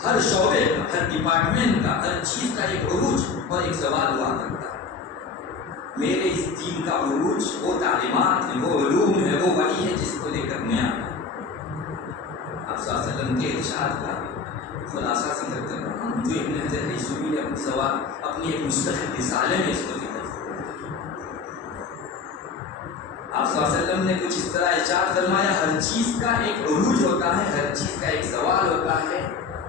ہر شعبے کا، ہر ڈپارٹمنٹ کا، ہر چیز کا ایک عروج اور ایک سوال ہوا کرتا ہے۔ میرے اس دین کا عروج وہ تعلیمات ہیں، وہ علوم ہے، وہ وحی ہے جس کو لے کر میں آیا۔ آپ صلی اللہ علیہ وسلم کے ارشاد کا خلاصہ ذکر کر رہا ہوں، جو ابن حجر ہیثمی نے اپنی ایک مستقل رسالے میں اس کو ذکر کیا۔ آپ صلی اللہ علیہ وسلم نے کچھ اس طرح ارشاد فرمایا، ہر چیز کا ایک عروج ہوتا ہے، ہر چیز کا ایک سوال ہوتا ہے۔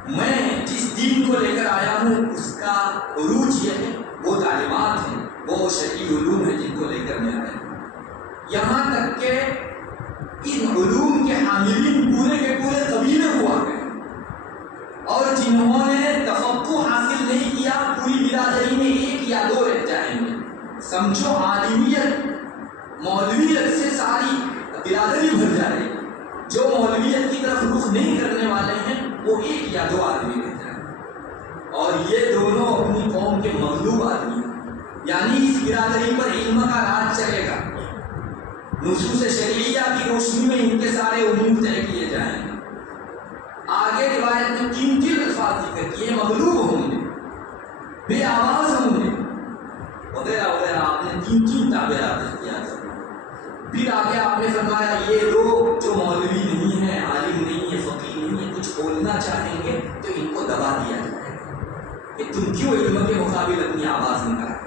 میں جس دین کو لے کر آیا ہوں اس کا عروج یہ ہے، وہ تعلیمات ہیں، وہ شرعی علوم ہیں جن کو لے کر میں آیا ہوں۔ یہاں تک کہ ان علوم کے حاملین پورے کے پورے قبیلے ہوا گئے، اور جنہوں نے تفقہ حاصل نہیں کیا پوری برادری میں 1 یا 2 رہ جائیں گے۔ سمجھو عالمیت مولویت سے ساری برادری بھر جائے گی، جو مولویت کی طرف رخ نہیں کرنے والے ہیں وہ 1 یا 2 آدمی رہ جائیں گے، اور یہ دونوں اپنی قوم کے مغلوب آدمی ہیں، یعنی اس برادری پر علم کا راج چلے گا، نصوص شرعیہ کی روشنی میں ان کے سارے امور طے کیے جائیں گے۔ آگے روایت میں 3 الفاظ ذکر کیے، مغلوب ہوں گے، بے آواز ہوں گے، وغیرہ وغیرہ، آپ نے 3 تعبیرات اختیار کی۔ پھر آگے آپ نے فرمایا یہ لوگ جو مولوی نہیں ہیں، عالم نہیں ہے، فقیہ نہیں ہے، کچھ بولنا چاہیں گے تو ان کو دبا دیا جائے گا، کہ تم کیوں علم کے مقابل اپنی آواز نکالتے؟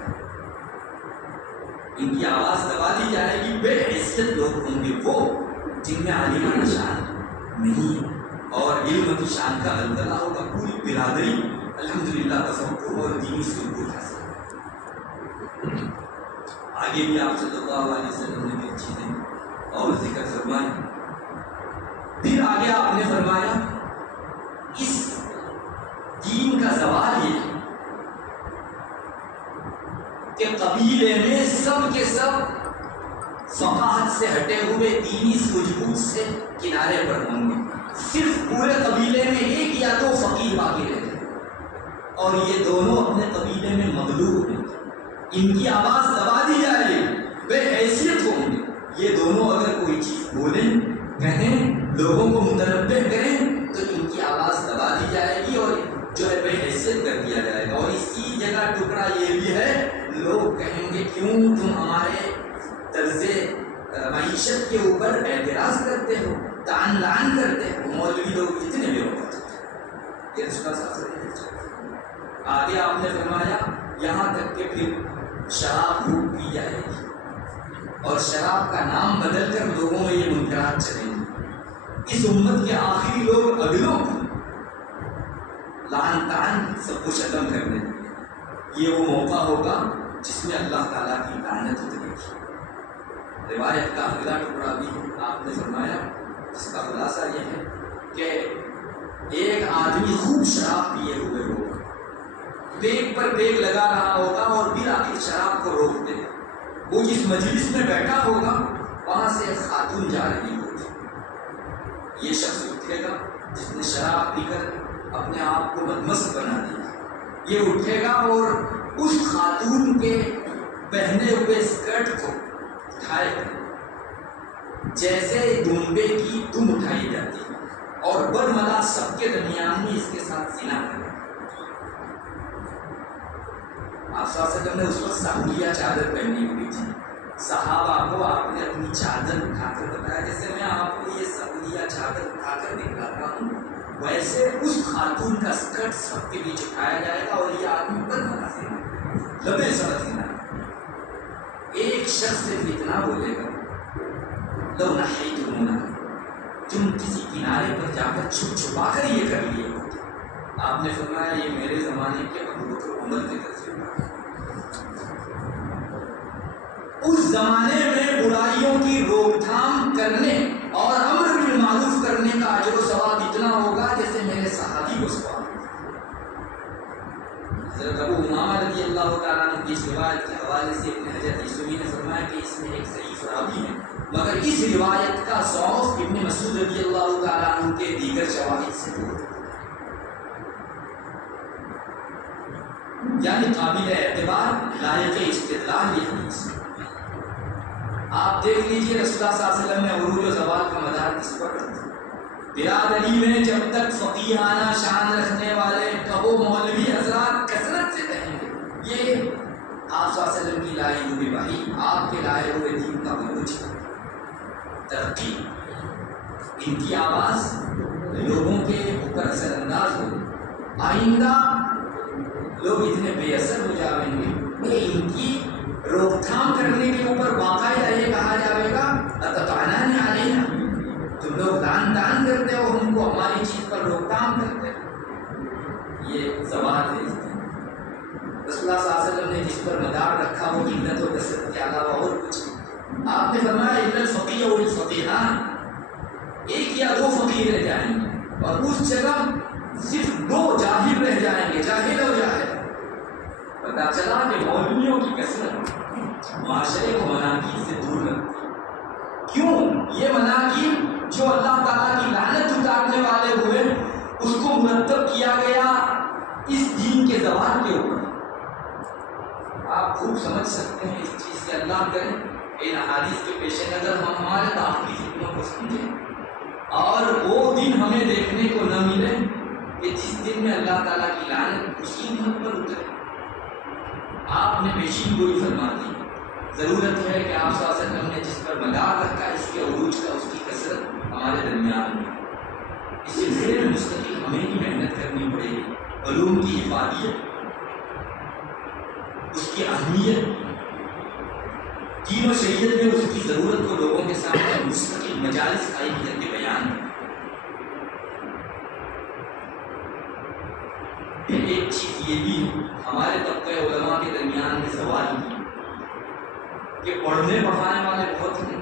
ان کی آواز دبا دی جائے گی، بے عزت لوگ ہوں گے وہ جن میں عالمانہ شان نہیں ہے اور علم کی شان کا التلا ہوگا۔ پوری برادری الحمدللہ تصوف اور دینی سلوک حاصل۔ آگے بھی آپ صلی اللہ علیہ وسلم نے بھی چیزیں اور ذکر فرمائی۔ پھر آگے آپ نے فرمایا اس دین کا زوال یہ ہے کہ قبیلے میں سب کے سب فقاہت سے ہٹے ہوئے دینی سجود سے کنارے پر ہوں گے، صرف پورے قبیلے میں ایک یا دو فقیر باقی رہتے اور یہ دونوں اپنے قبیلے میں مغلوب ہیں، ان کی آواز دبا دی جائے گی، بے حیثیت ہوں گے۔ یہ دونوں اگر کوئی چیز بولیں، کہیں، لوگوں کو متنبہ کریں تو ان کی آواز دبا دی جائے گی اور جو ہے بے حیثیت کر دیا جائے گا۔ اور اس کی جگہ ٹکڑا یہ بھی ہے، لوگ کہیں گے کیوں تم ہمارے طرز معیشت کے اوپر اعتراض کرتے ہو، تعان لعن کرتے ہو۔ مولوی لوگ اتنے بے وقت ہوتے ہیں، یہ رشتہ ساتھ۔ آگے آپ نے فرمایا یہاں تک کہ پھر شراب خوب پی جائے گی اور شراب کا نام بدل کر لوگوں میں یہ منکرات چلیں گے۔ اس امت کے آخری لوگ اگلوں لعن تعان سب کچھ ختم کر دیں گے۔ یہ وہ موقع ہوگا جس میں اللہ تعالیٰ کی لعنت اترے گی۔ روایت کا اگلا ٹکڑا بھی آپ نے فرمایا جس کا خلاصہ یہ ہے کہ ایک آدمی خوب شراب پیے ہوئے ہوگا، پیگ پر پیگ لگا رہا ہوگا اور پھر آخر شراب کو روک دے۔ وہ جس مجلس میں بیٹھا ہوگا وہاں سے ایک خاتون جا رہی ہوگی، یہ شخص اٹھے گا جس نے شراب پی کر اپنے آپ کو بدمست بنا دیا، یہ اٹھے گا اور اس خاتون کے پہنے ہوئے اسکرٹ کو اٹھائے گا جیسے دمبے کی دم اٹھائی جاتی ہے اور برملا سب کے درمیان میں اس کے ساتھ زنا کرے۔ آپ صلی اللہ علیہ وسلم نے اس وقت سہولیہ چادر پہنی ہوئی تھی، صحابہ کو آپ نے اپنی چادر اٹھا کر بتایا جیسے میں آپ کو یہ سہولیہ چادر اٹھا کر دکھاتا ہوں، ویسے اس خاتون کا اسکرٹ سب کے بیچ اٹھایا جائے گا اور یہ آدمی برملا زنا لبے سڑک زنا۔ ایک شخص صرف اتنا بولے گا لو نحیتمونا، تم کسی کنارے پر جا کر چھپ چھپا کر یہ کر لیے ہوتے۔ آپ نے فرمایا یہ میرے زمانے کے ابو بکر عمر کے تجربہ۔ اس زمانے میں برائیوں کی روک تھام کرنے اور امر بالمعروف کرنے کا اجر و ثواب اتنا ہوگا جیسے میرے صحابی کو ثواب۔ حضرت ابو امامہ رضی اللہ تعالیٰ عنہ کی اس روایت کے حوالے سے ابن حجر عیسوی نے فرمایا کہ اس میں ایک ضعیف راوی ہے، مگر اس روایت کا ضعف ابن مسعود رضی اللہ تعالیٰ عنہ کے دیگر شواہد سے دور ہے، یعنی قابل اعتبار لائق استدلال یہ حدیث ہے۔ آپ دیکھ لیجئے رسول اللہ صلی اللہ علیہ وسلم نے عروج و زوال کا مدار کس پر رکھا؟ برادری میں جب تک فقیہانہ شان رکھنے والے کبو مولوی حضرات کثرت سے کہیں گے یہ آپ صلی اللہ علیہ وسلم کی لائی ہوئی وحی، آپ کے لائے ہوئے دین کا عروج ترقی، ان کی آواز لوگوں کے اوپر اثر انداز ہو، آئندہ لوگ اتنے بے اثر ہو جائیں گے کہ ان کی روک تھام کرنے کے اوپر باقاعدہ یہ کہا جائے گا اتطعنان علینا، تم لوگ لعن طعن کرتے ہو، ہم کو ہماری چیز پر روک تھام کرتے ہو۔ یہ زوال ہے۔ رسول اللہ صلی اللہ علیہ وسلم نے جس پر مدار رکھا وہ عدت و کثرت کے علاوہ اور کچھ نہیں۔ آپ نے فرمایا الا الفقیہ والفقیہان، ایک یا دو فقیر رہ جائیں گے اور اس جگہ صرف دو جاہل رہ جائیں گے، جاہل اور جاہل۔ پتا چلا کہ مولویوں کی کثرت معاشرے کو مناقب سے دور رکھتی ہے۔ کیوں؟ یہ مناقب جو اللہ تعالیٰ کی لعنت اتارنے والے ہوئے اس کو مرتب کیا گیا اس دین کے زوال کے اوپر۔ آپ خوب سمجھ سکتے ہیں اس چیز سے، اللہ کرے ان احادیث کے پیش نظر ہم ہمارے داخلی فتنوں کو سمجھیں اور وہ دن ہمیں دیکھنے کو نہ ملے کہ جس دن میں اللہ تعالیٰ کی لعنت اسی امت پر اترے۔ آپ نے پیشین گوئی فرما دی، ضرورت ہے کہ آپ صلی اللہ علیہ وسلم نے جس پر مدار رکھا اس کے عروج کا، اس کی کثرت ہمارے درمیان میں، اس سلسلے میں مستقل ہمیں ہی محنت کرنی پڑے گی۔ علوم کی افادیت کی اہمیت، دین و شریعت میں اس کی ضرورت کو لوگوں کے سامنے مستقل مجالس قائم کر کے بیان کریں۔ ایک چیز یہ بھی ہمارے طبقہ علماء کے درمیان میں زوال کی کہ پڑھنے پڑھانے والے بہت ہیں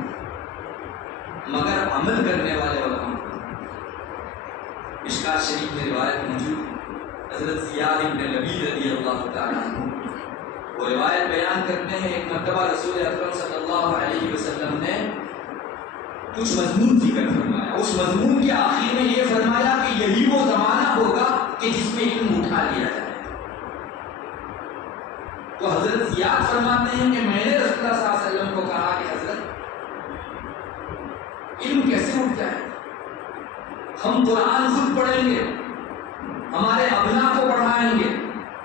مگر عمل کرنے والے علماء۔ مشکات شریف میں روایت موجود ہے، حضرت زیاد بن لبید رضی اللہ تعالیٰ عنہ وہ روایت بیان کرتے ہیں، ایک مرتبہ رسول اکرم صلی اللہ علیہ وسلم نے کچھ مضمون ذکر فرمایا، اس مضمون کے آخر میں یہ فرمایا کہ یہی وہ زمانہ ہوگا کہ جس میں علم اٹھا لیا جائے۔ تو حضرت زیاد فرماتے ہیں کہ میں نے رسول اللہ صلی اللہ علیہ وسلم کو کہا کہ حضرت علم کیسے اٹھ جائے؟ ہم قرآن خود پڑھیں گے، ہمارے ابنا کو پڑھائیں گے،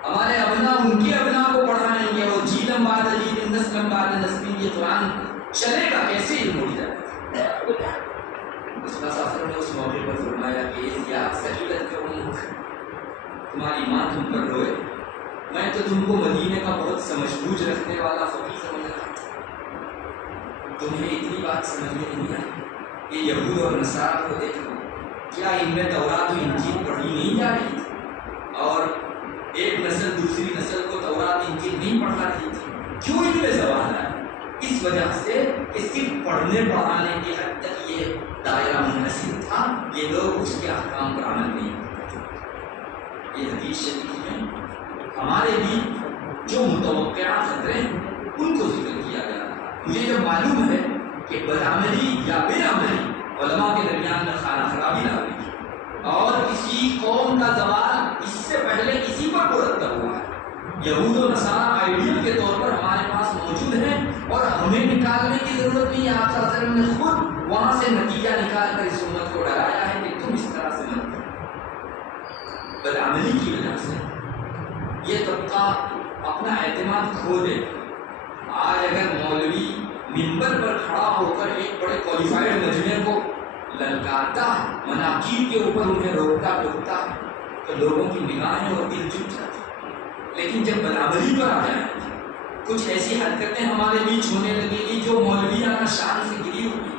ہمارے ابنا ان کے ابنا کو پڑھائیں گے، اور جیلم بعد جیل نسلم بعد نسل یہ قرآن چلے گا کیسے علم اٹھ جائے؟ رسول اللہ صلی اللہ علیہ وسلم نے اس موقع پر فرمایا کہ زیاد سکیلت کے امور، تمہاری ماں تم پر روئے، میں تو تم کو مدینے کا بہت سمجھ بوجھ رکھنے والا فقیر سمجھ رہا تھا، تمہیں اتنی بات سمجھ میں نہیں آئی کہ یہود اور نصارہ کو دیکھ لو، کیا ان میں تورات و انجیل پڑھی نہیں جا رہی تھی؟ اور ایک نسل دوسری نسل کو تورات انجیل نہیں پڑھا رہی تھی؟ کیوں ان میں زوال آیا؟ اس وجہ سے کہ صرف پڑھنے پڑھانے کی حد تک یہ دائرہ منحصر تھا، یہ لوگ اس کے احکام پر عمل نہیں کرتے۔ یہ حدیث شریف میں ہمارے بھی جو متوقع خطرے ان کو ذکر کیا گیا تھا۔ مجھے جب معلوم ہے کہ بدعملی یا بے عملی علماء کے درمیان میں خانہ خرابی لا رہی ہے، اور کسی قوم کا زوال اس سے پہلے کسی پر مرتب ہوا ہے۔ یہود و نصارہ آئیڈیل کے طور پر ہمارے پاس موجود ہیں اور ہمیں نکالنے کی ضرورت نہیں ہے۔ آپ صلی اللہ علیہ وسلم نے خود وہاں سے نتیجہ نکال کر اس امت کو ڈرایا ہے کہ تم اس طرح سے مت کرو۔ بدعملی کی وجہ سے یہ طبقہ اپنا اعتماد کھو دے۔ آج اگر مولوی منبر پر کھڑا ہو کر ایک بڑے کوالیفائڈ مجمع کو للکارتا ہے، مناقب کے اوپر انہیں روکتا ٹوکتا ہے، تو لوگوں کی نگاہیں اور دل جھک جاتے ہیں۔ لیکن جب برابری پر آ جائیں کچھ ایسی حرکتیں ہمارے بیچ ہونے لگے گی جو مولویانہ شان سے گری ہوگی،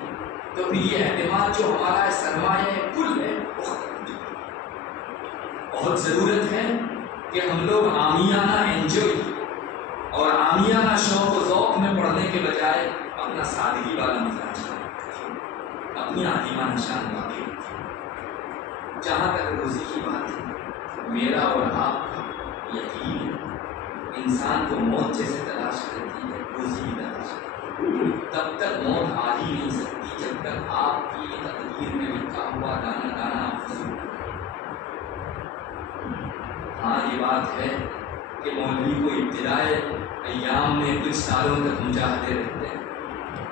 تو پھر یہ اعتماد جو ہمارا سرمایہ کل ہے وہ ختم ہو جائے گا۔ بہت ضرورت ہے کہ ہم لوگ عامیانہ انجوائے اور عامیانہ شوق و ذوق میں پڑھنے کے بجائے اپنا سادگی والا مزاج اپنی عظیمانہ شان باقی رکھیں۔ جہاں تک روزی کی بات ہے، میرا اور آپ کا یقین انسان کو موت جیسے تلاش کرتی ہے، روزی بھی تلاش کرتی ہے۔ تب تک موت آ ہی نہیں سکتی جب تک آپ کی تقدیر میں لکھا ہوا دانا دانا فضول۔ ہاں یہ بات ہے کہ مولوی کو ابتدائے ایام میں کچھ سالوں تک مجاہدے رہتے ہیں،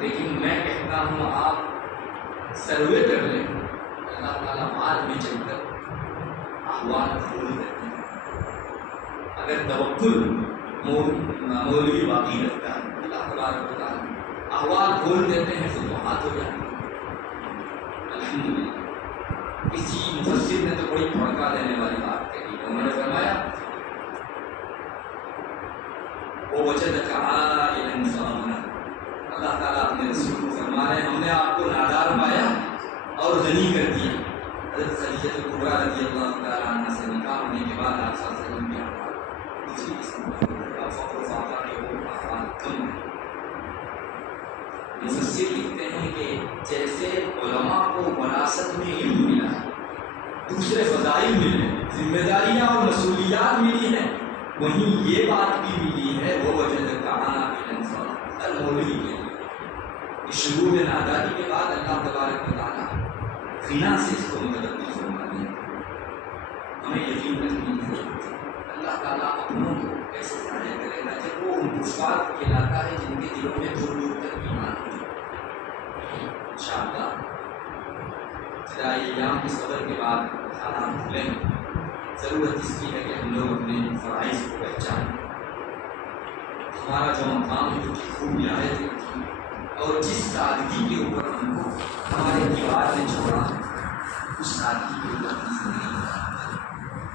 لیکن میں کہتا ہوں آپ سروے کر لیں، اللہ تعالیٰ بعد میں چل کر احوال کھول دیتے ہیں۔ اگر توکل مولوی باقی رکھتا ہے، اللہ تبارک و تعالیٰ احوال کھول دیتے ہیں، فتوحات ہو جاتے ہیں۔ الحمدللہ کسی مفسر نے تو بڑی بھڑکا دینے والی بات کہی، انہوں نے فرمایا وہ وجدک عائلا فاغنی، اللہ تعالیٰ اپنے رسول کو فرما رہے ہیں ہم نے آپ کو نادار پایا اور غنی کر دیا۔ حضرت خدیجہ کبریٰ رضی اللہ تعالیٰ عنہ سے نکاح ہونے کے بعد آپ صلی اللہ علیہ وسلم کی احوال دوسری قسم کی فقر و فاقہ کے احوال کم ہے۔ مفسر لکھتے ہیں کہ جیسے علماء کو وراثت میں علم ملا ہے، دوسرے فضائل ملے، ذمہ داریاں اور مسئولیات ملی ہیں، وہیں یہ بات بھی ملی ہے وہ وجدک عائلا فاغنی، ہر مولوی کے لیے شروع میں ناداری کے بعد اللہ تبارک و تعالیٰ غنا سے اس کو متبدل فرما دیں۔ ہمیں یقین رکھنی ہے اللہ تعالیٰ اپنوں کو کیسے ضائع کرے گا جب وہ ان کفار کو کھلاتا ہے جن کے دلوں میں دور دور تک ایمان ہو۔ انشاءاللہ ابتدائی ایام کے صبر کے بعد حالات کھلیں، ضرورت اس کی ہے کہ ہم لوگ اپنے فرائض کو پہچانیں، ہمارا جو مقام ہے اس کی خوب رعایت رکھیں، اور جس سادگی کے اوپر ہم کو ہمارے دیوار نے چھوڑا اس سادگی کے اوپر اپنی زندگی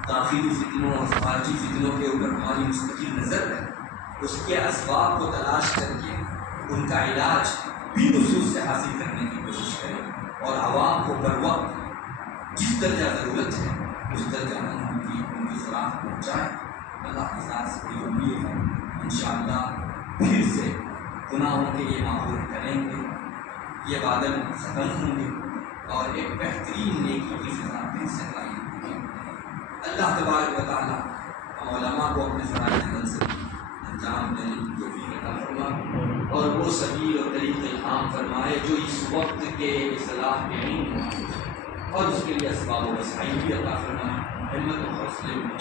داخلی فتنوں اور خارجی فتنوں کے اوپر ہماری مستقل نظر ہے، اس کے اسباب کو تلاش کر کے ان کا علاج بھی نصوص سے حاصل کرنے کی کوشش کریں اور عوام کو بر وقت جس درجہ ضرورت ہے اس درجہ میں ان کی صلاح پہنچائیں۔ اللہ کے ساتھ سے بڑی امید ہے انشاءاللہ پھر سے گناہوں کے یہ معمول کریں گے، یہ بادل ختم ہوں گے اور ایک بہترین نیکی کی فضا پھر سے قائم ہوگی۔ اللہ تبارک و تعالیٰ ہم علماء کو اپنے فرائض منصب انجام دینے کی توفیق عطا فرمائے اور وہ سبیل اور طریقے عام فرمائے جو اس وقت کے اصلاح کے نہیں اور اس کے لیے اسباب و وسائل بھی عطا فرمائے۔ علمت و حوصلے میں